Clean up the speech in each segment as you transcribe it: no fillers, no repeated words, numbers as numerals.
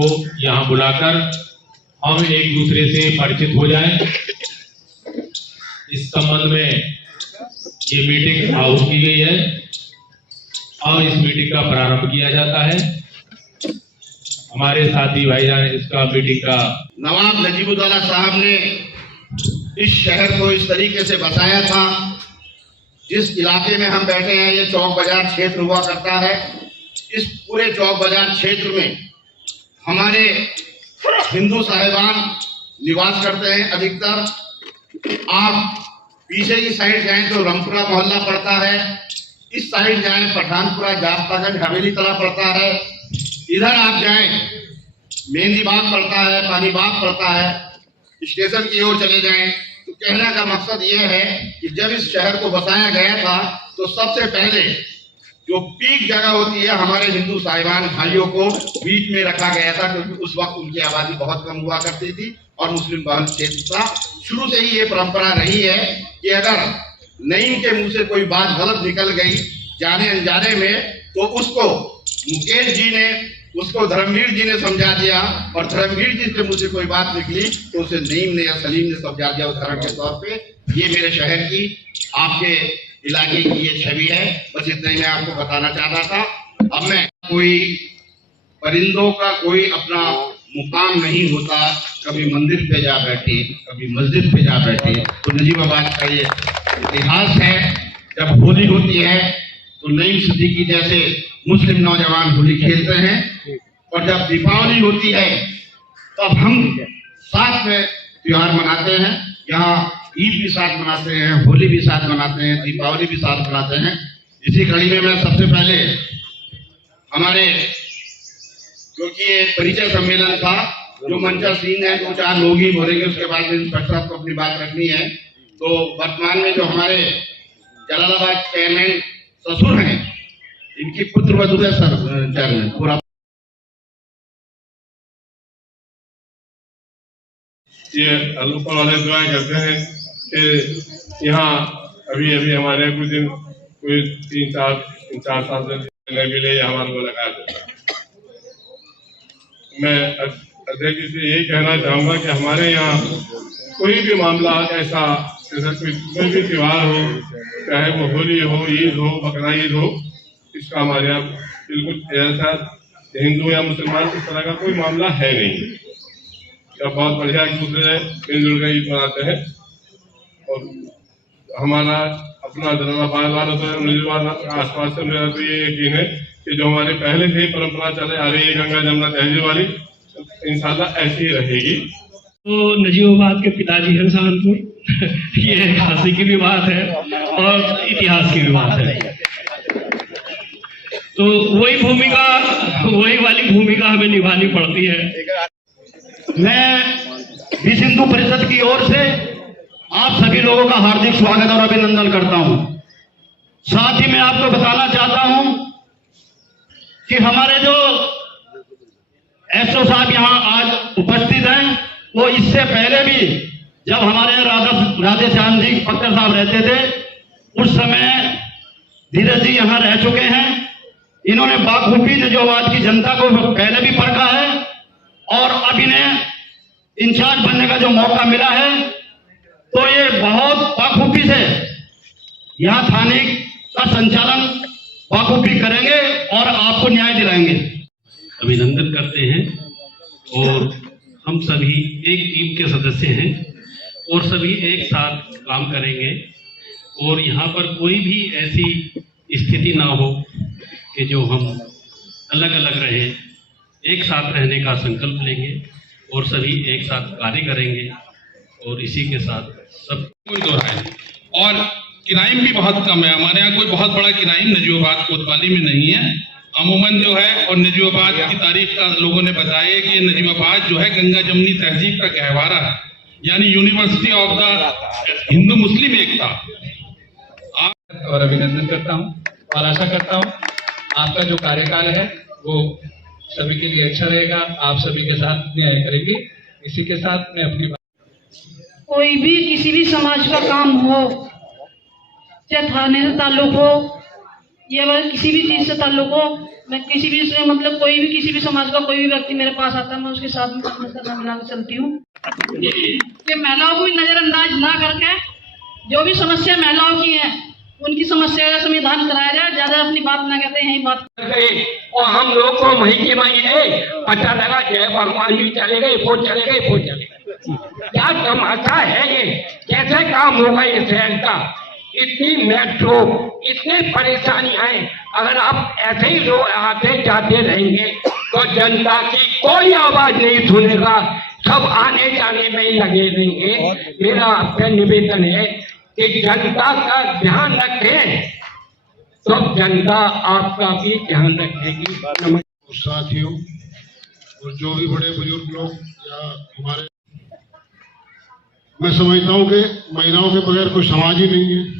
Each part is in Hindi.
को यहाँ बुलाकर हम एक दूसरे से परिचित हो जाएं। इस संबंध में ये मीटिंग आउट की गई है और इस मीटिंग का प्रारंभ किया जाता है। हमारे साथी भाईजान इसका मीटिंग का नवाब नजीबुद्दौला साहब ने इस शहर को इस तरीके से बसाया था। जिस इलाके में हम बैठे हैं ये चौक बाजार क्षेत्र हुआ करता है। इस पूरे चौक बाजार क्षेत्र में हमारे हिंदू साहिबान निवास करते हैं अधिकतर। आप पीछे की साइड जाएं तो रमपुरा मोहल्ला पड़ता है, इस साइड जाएं पठानपुरा जाफ्तागंज हवेली तला पड़ता है, इधर आप जाएं मेहंदी बाग पड़ता है, पानी बाग पड़ता है, स्टेशन की ओर चले जाएं। तो कहने का मकसद ये है कि जब इस शहर को बसाया गया था तो सबसे पहले जो पीक जगह होती है हमारे हिंदू साहिबान भाइयों को बीच में रखा गया था, क्योंकि उस वक्त उनकी आबादी बहुत कम हुआ करती थी और मुस्लिम बहुल क्षेत्र था। शुरू से ही ये परंपरा रही है कि अगर नईम के मुंह से कोई बात गलत निकल गई जाने अनजाने में तो उसको मुकेश जी ने उसको धर्मवीर जी ने समझा दिया और धर्मवीर जी के मुंह से कोई बात निकली तो उसे नईम ने या सलीम ने समझा दिया उदाहरण के तौर पे। ये मेरे शहर की आपके इलाके की ये छवि है। बस इतना ही मैं आपको बताना चाहता था। अब मैं कोई परिंदों का कोई अपना मुकाम नहीं होता, कभी मंदिर पे जा बैठे कभी मस्जिद पे जा बैठे। तो नजीबाबाद का ये इतिहास है। जब होली होती है तो नईम सिद्दीकी जैसे मुस्लिम नौजवान होली खेलते हैं और जब दीपावली होती है तब हम साथ में त्योहार मनाते हैं। यहाँ ईद भी साथ मनाते हैं, होली भी साथ मनाते हैं, दीपावली भी साथ मनाते हैं। इसी कड़ी में मैं सबसे पहले हमारे क्योंकि ये परिचय सम्मेलन था, जो मंचा सीन है 2-4 लोग ही बोलेंगे, उसके बाद इंस्पेक्टर साहब को अपनी बात रखनी है। तो वर्तमान में जो हमारे जलालाबाद चेयरमैन ससुर हैं, इनकी पुत्र वधू है सर चेयरमैन पूरा। ये ऊपर वाले दुआ करते हैं कि यहाँ अभी हमारे कुछ दिन कोई 3-4 साल से मिले हमारे मुलाकात है। मैं अध्यक्ष जी से यही कहना चाहूंगा कि हमारे यहाँ कोई भी मामला ऐसा कोई भी त्योहार हो, चाहे वो होली हो, ईद हो, बकरा ईद हो, इसका हमारे यहाँ बिल्कुल ऐसा हिंदू या मुसलमान इस तरह का कोई मामला है नहीं। जब बहुत बढ़िया एक दूसरे मिलजुल कर ईद मनाते हैं और हमारा अपना जलालाबाद आसपास से मेरा तो ये यकीन है कि जो हमारे पहले से ही परंपरा चले आ रही है गंगा जमुना तहजीब वाली, इंशाल्लाह ऐसी ही रहेगी। तो नजीबाबाद के पिताजी हैं सहारनपुर। ये हंसी की भी बात है और इतिहास की भी बात है। तो वही वाली भूमिका हमें निभानी पड़ती है। मैं विश्व हिंदू परिषद की ओर से आप सभी लोगों का हार्दिक स्वागत और अभिनंदन करता हूं। साथ ही मैं आपको बताना चाहता हूं कि हमारे जो एसओ साहब यहाँ आज उपस्थित हैं, वो इससे पहले भी जब हमारे राधे श्याम जी पक्कर साहब रहते थे उस समय धीरज जी यहाँ रह चुके हैं। इन्होंने बाखूबी नजीबाबाद की जनता को पहले भी परखा है और अब इन्हें इंचार्ज बनने का जो मौका मिला है तो ये बहुत बाखूबी से यहाँ थाने का संचालन बाखूबी करेंगे और आपको न्याय दिलाएंगे। अभिनंदन करते हैं और हम सभी एक टीम के सदस्य हैं और सभी एक साथ काम करेंगे और यहाँ पर कोई भी ऐसी स्थिति ना हो कि जो हम अलग अलग रहें। एक साथ रहने का संकल्प लेंगे और सभी एक साथ कार्य करेंगे और इसी के साथ सब कोई दोहराए। और क्राइम भी बहुत कम है हमारे यहाँ, कोई बहुत बड़ा क्राइम नजीबाबाद कोतवाली में नहीं है अमूमन जो है। और नजीबाबाद की तारीख का लोगों ने बताया कि नजीबाबाद जो है गंगा जमुनी तहजीब का गहवारा है, यानी यूनिवर्सिटी ऑफ द हिंदू मुस्लिम एकता। और अभिनंदन करता हूँ और आशा करता हूँ आपका जो कार्यकाल है वो सभी के लिए अच्छा रहेगा, आप सभी के साथ न्याय करेंगे। इसी के साथ मैं अपनी कोई भी किसी भी समाज का काम हो चाहे थाने से ताल्लुक हो या किसी भी चीज से ताल्लुक हो, मैं किसी भी मतलब कोई भी किसी भी समाज का कोई भी व्यक्ति मेरे पास आता है, मैं उसके साथ में समझदार मिला के चलती हूँ कि महिलाओं को भी नजरअंदाज ना करके जो भी समस्या महिलाओं की है उनकी समस्या का समाधान कराया जाए। ज्यादा अपनी बात ना कहते हैं, यही बात और हम लोग को महीने महीने पता लगा जय भगवान जी चले गए, वो चले गए, वो चले गए। क्या तमाशा है ये? कैसे काम होगा इस शहर का? इतनी मेट्रो, इतनी परेशानियां हैं। अगर आप ऐसे ही आते जाते रहेंगे तो जनता की कोई आवाज नहीं सुनेगा, सब आने जाने में ही लगे रहेंगे। मेरा आपसे निवेदन है कि जनता का ध्यान रखें तो जनता आपका भी ध्यान रखेगी। साथियों और जो भी बड़े बुजुर्ग लोग या हमारे, मैं समझता हूँ कि महिलाओं के बगैर कोई समाज ही नहीं है।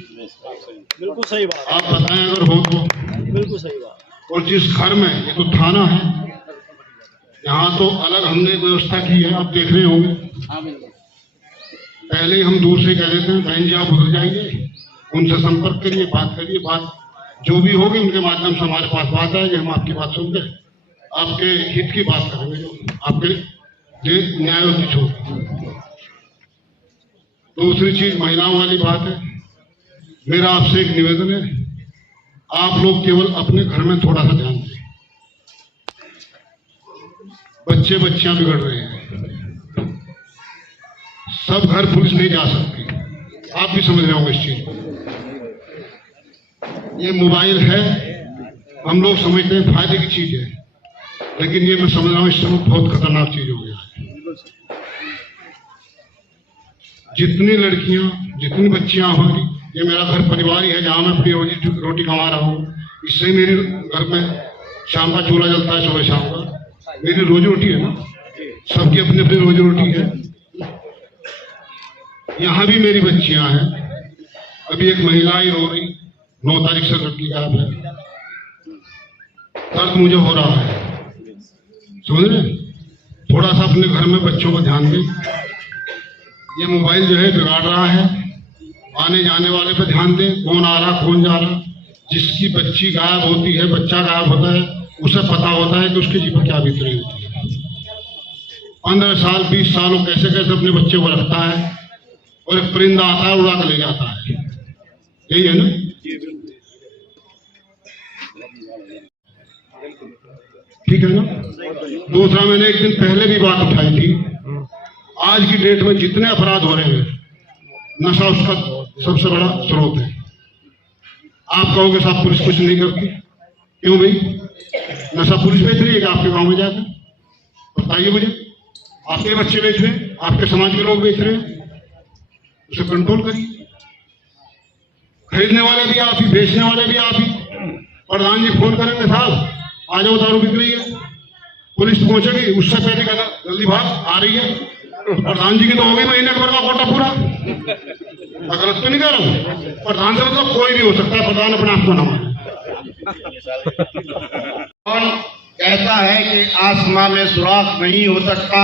बिल्कुल सही बात। आप बताएं अगर हो तो। बिल्कुल सही बात। और जिस घर में, ये तो थाना है, यहाँ तो अलग हमने व्यवस्था की है, आप देख रहे होंगे। पहले ही हम दूर से कह देते हैं बहन जी आप उधर जाइए, उनसे संपर्क करिए, बात करिए, बात जो भी होगी उनके माध्यम से हमारे पास बात आएगी, हम आपकी बात सुनते आपके हित की बात करेंगे, जो आपके लिए न्याय उचित होगी। दूसरी चीज महिलाओं वाली बात है, मेरा आपसे एक निवेदन है, आप लोग केवल अपने घर में थोड़ा सा ध्यान दें। बच्चे बच्चियां बिगड़ रहे हैं, सब घर पुलिस नहीं जा सकती, आप भी समझ रहे होंगे इस चीज को। ये मोबाइल है, हम लोग समझते हैं फायदे की चीज है, लेकिन ये मैं समझ रहा हूँ इस समय बहुत खतरनाक चीज हो गया है। जितनी लड़कियां, जितनी बच्चियां हमारी, ये मेरा घर परिवार ही है जहां मैं अपनी रोटी कमा रहा हूँ, इससे मेरे घर में शाम का चूल्हा जलता है, सुबह शाम का मेरी रोजी रोटी है ना, सबकी अपनी अपनी रोजी रोटी है। यहाँ भी मेरी बच्चियां हैं, अभी एक महिला ही रो रही, 9 तारीख से लड़की गायब है, दर्द मुझे हो रहा है, समझ रहे? थोड़ा सा अपने घर में बच्चों को ध्यान दें। ये मोबाइल जो है बिगाड़ रहा है, आने जाने वाले पे ध्यान दें, कौन आ रहा कौन जा रहा। जिसकी बच्ची गायब होती है, बच्चा गायब होता है, उसे पता होता है कि उसके जीवन क्या बीत रही होती है। 15 साल 20 साल वो कैसे कैसे अपने बच्चे को रखता है, और एक परिंदा आता है उड़ा कर ले जाता है, यही है ना। ठीक है ना। दूसरा, मैंने एक दिन पहले भी बात उठाई थी, आज की डेट में जितने अपराध हो रहे हैं, नशा उसका सबसे बड़ा स्रोत है। आप कहोगे साहब पुलिस कुछ नहीं करती, क्यों भाई? नशा पुलिस बेच रही है क्या आपके गांव में जाकर? बताइए मुझे। आपके बच्चे बेच रहे हैं, आपके समाज के लोग बेच रहे हैं, उसे कंट्रोल करिए। खरीदने वाले भी आप ही, बेचने वाले भी आप ही। प्रधान जी फोन करेंगे साहब आ जाओ दारू बिक रही है, पुलिस पहुंचेगी, उससे पहले कहना जल्दी भाग आ रही है। प्रधान जी की तो हो गई महीने भर का कोटा पूरा। गलत तो नहीं कह रहा हूँ, प्रधान से मतलब कोई भी हो सकता है, प्रधान अपने आप को न माने। कौन कहता है कि आसमां में सुराख नहीं हो सकता,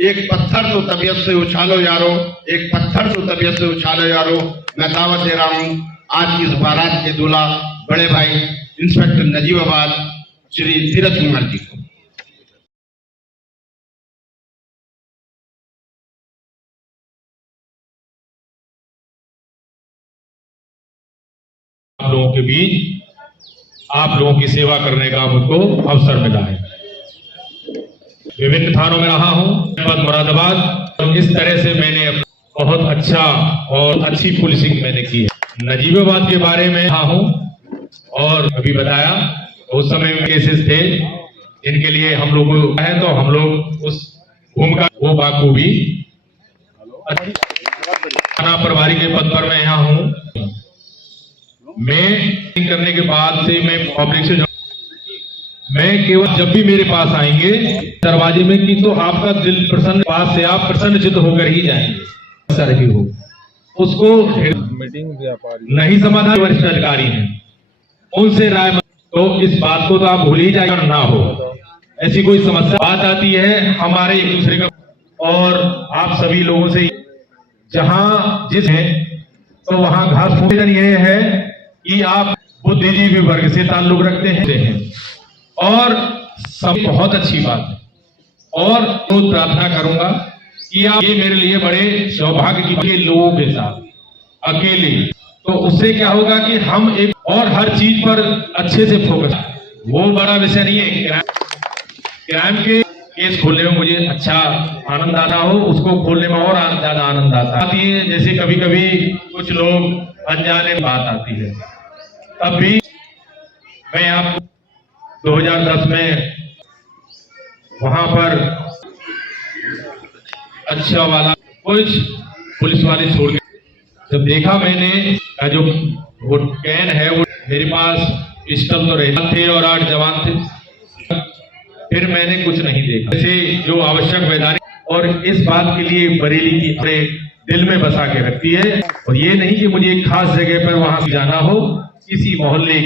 एक पत्थर तो तबीयत से उछालो यारो, एक पत्थर तो तबीयत से उछालो यारो। मैं दावत दे रहा हूँ आज की इस बारात के दूल्हा बड़े भाई इंस्पेक्टर नजीबाबाद श्री धीरज कुमार जी को। आप लोगों के बीच आप लोगों की सेवा करने का मुझको अवसर मिला है। विभिन्न थानों में रहा हूं, मुरादाबाद, और इस तरह से मैंने बहुत अच्छा और अच्छी पुलिसिंग मैंने की है। नजीबाबाद के बारे में रहा हूं, और अभी बताया उस समय में केसेस थे जिनके लिए हम लोग है, तो हम लोग उस भूमिका वो बाखूबी थाना प्रभारी के पद पर मैं यहाँ हूँ। मैं करने के बाद से मैं पब्लिक से मैं केवल जब भी मेरे पास आएंगे दरवाजे में की, तो आपका दिल प्रसन्न, पास से आप प्रसन्नचित्त होकर ही जाएंगे। सर ही हो उसको नहीं समाधान, वरिष्ठ अधिकारी हैं उनसे राय, तो इस बात को तो आप भूल ही जाए और ना हो ऐसी कोई समस्या। बात आती है हमारे एक दूसरे का और आप सभी लोगों से, जहां जिस है तो वहां घास फूस ये है कि आप बुद्धिजीवी वर्ग से ताल्लुक रखते हैं और सब बहुत अच्छी बात है। और तो प्रार्थना करूंगा कि आप ये मेरे लिए बड़े सौभाग्य की बात, लोगों के साथ अकेले, तो उससे क्या होगा कि हम एक और हर चीज पर अच्छे से फोकस, वो बड़ा विषय नहीं है। क्राइम के केस खोलने में मुझे अच्छा आनंद आता हो, उसको खोलने में और ज्यादा आनंद आता है। जैसे कभी कभी कुछ लोग अनजाने बात आती है, तब भी मैं आपको 2010 में वहां पर अच्छा वाला कुछ पुलिस वाले छोड़ गए। जब देखा मैंने जो वो कैन है, वो मेरे पास पिस्टल तो रहे थे और 8 जवान थे, फिर मैंने कुछ नहीं देखा। जैसे जो आवश्यक वैधानिक और इस बात के लिए बरेली की अपने दिल में बसा के रखती है, और ये नहीं कि मुझे एक खास जगह पर वहां जाना हो, किसी मोहल्ले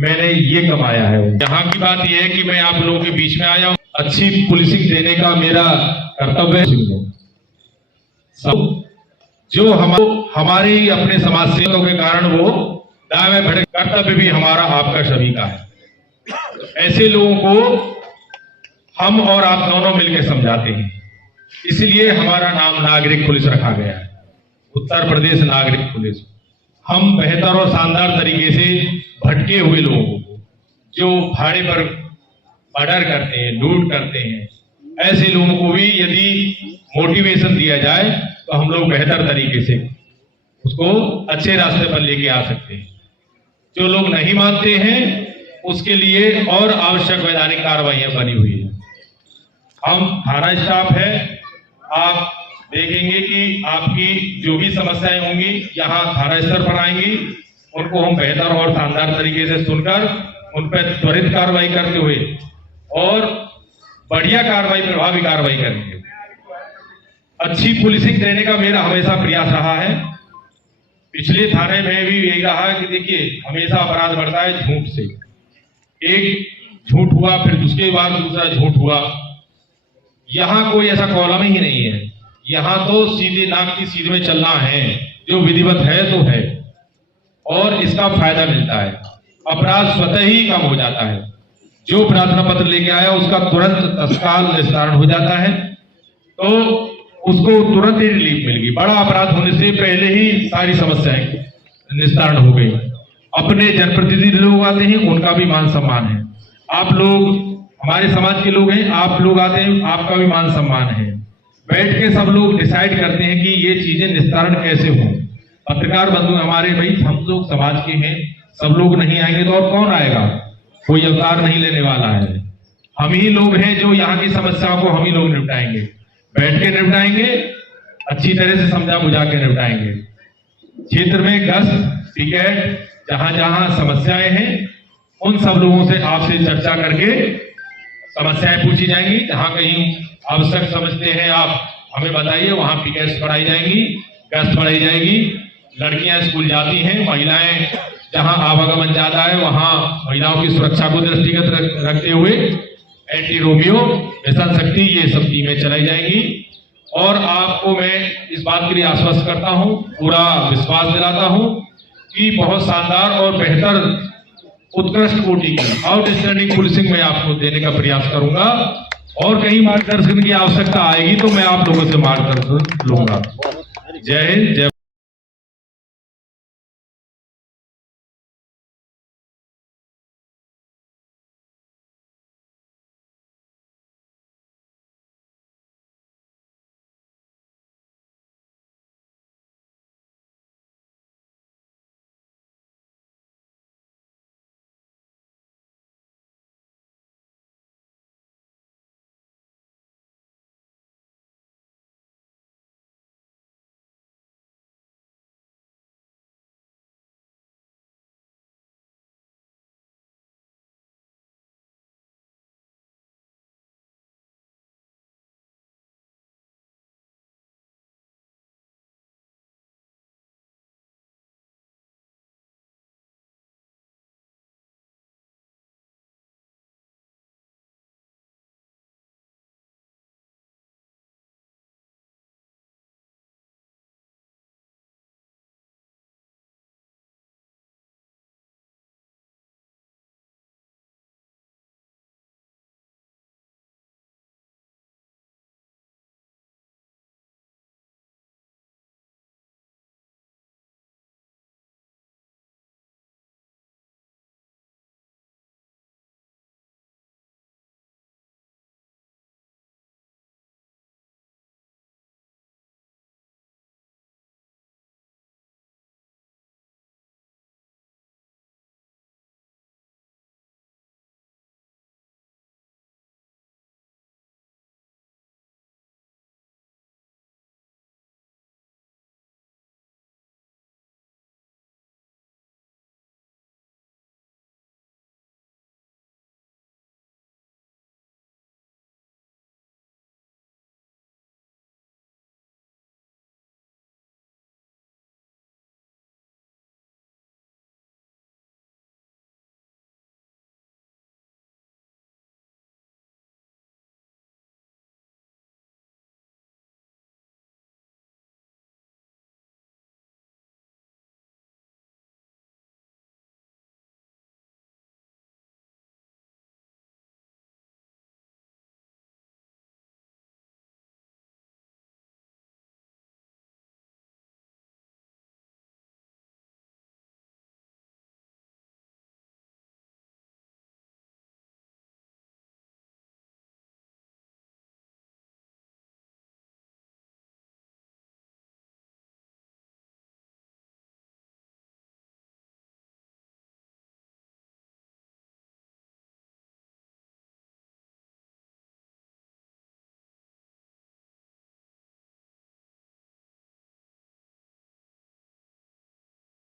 मैंने ये कमाया है। यहाँ की बात यह है कि मैं आप लोगों के बीच में आया हूँ, अच्छी पुलिसिंग देने का मेरा कर्तव्य है। सब जो हमारी अपने समाज सेवकों के कारण वो दावे भड़क, कर्तव्य भी हमारा आपका सभी का है। ऐसे लोगों को हम और आप दोनों मिलकर समझाते हैं, इसलिए हमारा नाम नागरिक पुलिस रखा गया है, उत्तर प्रदेश नागरिक पुलिस। हम बेहतर और शानदार तरीके से भटके हुए लोगों को, जो भाड़े पर मर्डर करते हैं, लूट करते हैं, ऐसे लोगों को भी यदि मोटिवेशन दिया जाए तो हम लोग बेहतर तरीके से उसको अच्छे रास्ते पर लेके आ सकते हैं। जो लोग नहीं मानते हैं उसके लिए और आवश्यक वैधानिक कार्रवाइयां बनी हुई है। हम थाना स्टाफ है, आप देखेंगे कि आपकी जो भी समस्याएं होंगी यहाँ थाना स्तर पर आएंगी, उनको हम बेहतर और शानदार तरीके से सुनकर उन पर त्वरित कार्रवाई करते हुए और बढ़िया कार्रवाई, प्रभावी कार्रवाई करेंगे। अच्छी पुलिसिंग देने का मेरा हमेशा प्रयास रहा है। पिछले थाने में भी यही रहा कि देखिए, हमेशा अपराध बढ़ता है झूठ से। एक झूठ हुआ, फिर उसके बाद दूसरा झूठ हुआ। यहाँ कोई ऐसा कॉलम ही नहीं है, यहाँ तो सीधे नाक की सीध में चलना है, जो विधिवत है तो है, और इसका फायदा मिलता है। अपराध स्वतः ही कम हो जाता है। जो प्रार्थना पत्र लेके आया उसका तुरंत तत्काल निस्तारण हो जाता है, तो उसको तुरंत ही रिलीफ मिल गई। बड़ा अपराध होने से पहले ही सारी समस्याएं निस्तारण हो गई। अपने जनप्रतिनिधि लोग आते हैं, उनका भी मान सम्मान है। आप लोग हमारे समाज के लोग हैं, आप लोग आते हैं, आपका भी मान सम्मान है। बैठ के सब लोग डिसाइड करते हैं कि ये चीजें निस्तारण कैसे हों। पत्रकार बंधु हमारे, भाई हम लोग समाज के हैं, सब लोग नहीं आएंगे तो और कौन आएगा? कोई अवतार नहीं लेने वाला है। हम ही लोग हैं जो यहाँ की समस्याओं को हम ही लोग निपटाएंगे, बैठ के निपटाएंगे, अच्छी तरह से समझा बुझा के निपटाएंगे। क्षेत्र में गश्त, टिकट, जहां जहां समस्याएं हैं, उन सब लोगों से आपसे चर्चा करके समस्याएं पूछी जाएंगी। जहां कहीं आवश्यक समझते हैं आप हमें बताइए, वहां पिकेट्स बढ़ाई जाएंगी, गश्त बढ़ाई जाएगी। लड़कियां स्कूल जाती हैं, महिलाएं जहां आवागमन ज्यादा है वहां महिलाओं की सुरक्षा को दृष्टिगत रखते हुए एंटी रोमियो, मिशन शक्ति, ये सब टीमें चलाई जाएंगी। और आपको मैं इस बात के लिए आश्वस्त करता हूं, पूरा विश्वास दिलाता हूं कि बहुत शानदार और बेहतर उत्कृष्ट कोटि की आउटस्टैंडिंग पुलिसिंग में आपको देने का प्रयास करूंगा। और कहीं मार्गदर्शन की आवश्यकता आएगी तो मैं आप लोगों से मार्गदर्शन लूंगा। जय हिंद, जय